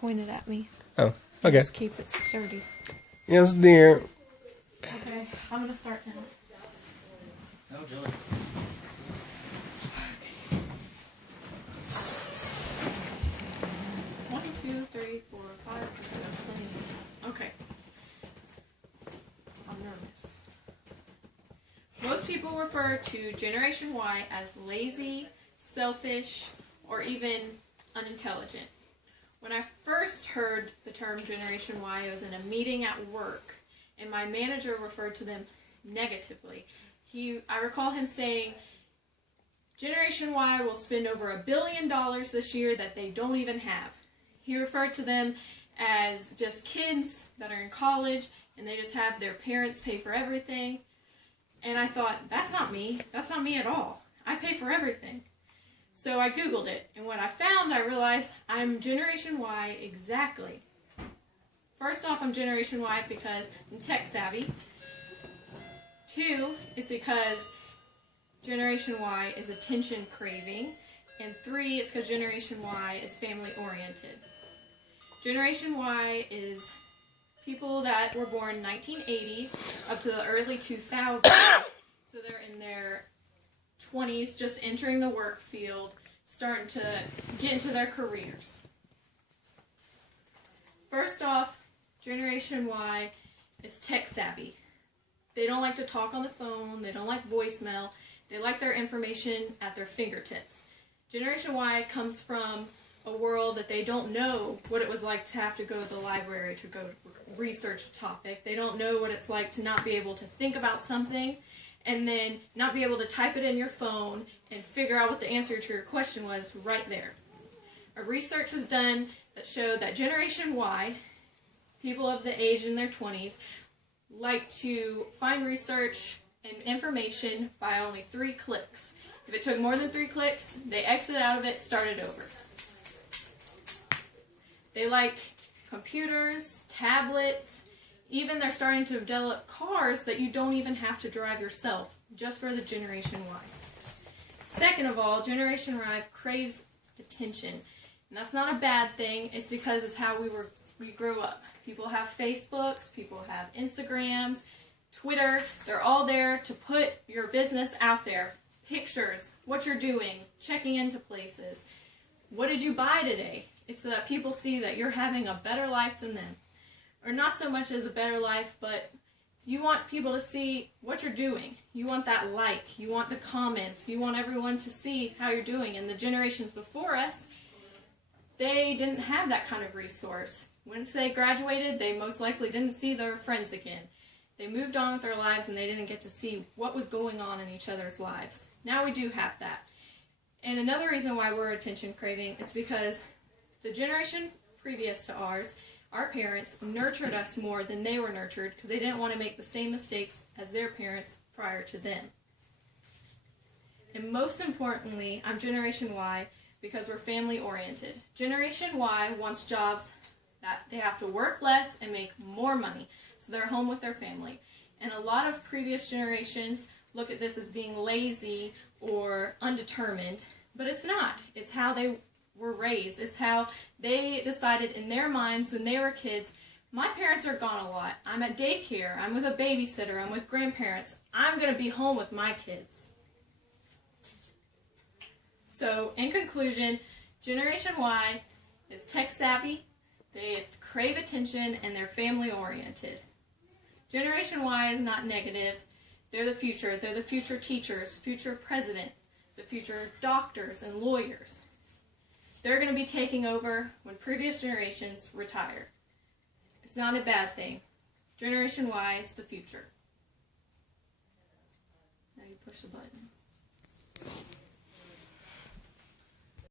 pointed at me. Oh, okay. Just keep it sturdy. Yes, dear. Okay, I'm gonna start now. No, Julie. One, two, three, four, five. Okay. I'm nervous. Most people refer to Generation Y as lazy, selfish, or even unintelligent. When I first heard the term Generation Y, I was in a meeting at work, and my manager referred to them negatively. I recall him saying, Generation Y will spend over $1 billion this year that they don't even have. He referred to them as just kids that are in college, and they just have their parents pay for everything. And I thought, that's not me. That's not me at all. I pay for everything. So I Googled it, and what I found, I realized I'm Generation Y exactly. First off, I'm Generation Y because I'm tech savvy. 2, it's because Generation Y is attention craving. And 3, it's because Generation Y is family oriented. Generation Y is people that were born 1980s up to the early 2000s. So they're in their 20s, just entering the work field, starting to get into their careers. First off, Generation Y is tech savvy. They don't like to talk on the phone, they don't like voicemail, they like their information at their fingertips. Generation Y comes from a world that they don't know what it was like to have to go to the library to go research a topic. They don't know what it's like to not be able to think about something and then not be able to type it in your phone and figure out what the answer to your question was right there. A research was done that showed that Generation Y, people of the age in their 20s, like to find research and information by only 3 clicks. If it took more than 3 clicks, they exit out of it, started over. They like computers, tablets, even they're starting to develop cars that you don't even have to drive yourself, just for the Generation Y. Second of all, Generation Y craves attention. And that's not a bad thing, it's because it's how we grew up. People have Facebooks, people have Instagrams, Twitter, they're all there to put your business out there. Pictures, what you're doing, checking into places. What did you buy today? It's so that people see that you're having a better life than them. Or not so much as a better life, but you want people to see what you're doing. You want that like, you want the comments, you want everyone to see how you're doing. And the generations before us, they didn't have that kind of resource. Once they graduated, they most likely didn't see their friends again. They moved on with their lives and they didn't get to see what was going on in each other's lives. Now we do have that. And another reason why we're attention craving is because the generation previous to ours, our parents, nurtured us more than they were nurtured because they didn't want to make the same mistakes as their parents prior to them. And most importantly, I'm Generation Y because we're family oriented. Generation Y wants jobs that they have to work less and make more money, so they're home with their family. And a lot of previous generations look at this as being lazy or undetermined, but it's not. It's how they were raised. It's how they decided in their minds when they were kids, my parents are gone a lot. I'm at daycare. I'm with a babysitter. I'm with grandparents. I'm going to be home with my kids. So, in conclusion, Generation Y is tech savvy, they crave attention, and they're family oriented. Generation Y is not negative. They're the future. They're the future teachers, future president, the future doctors and lawyers. They're going to be taking over when previous generations retire. It's not a bad thing. Generation Y is the future. Now you push the button.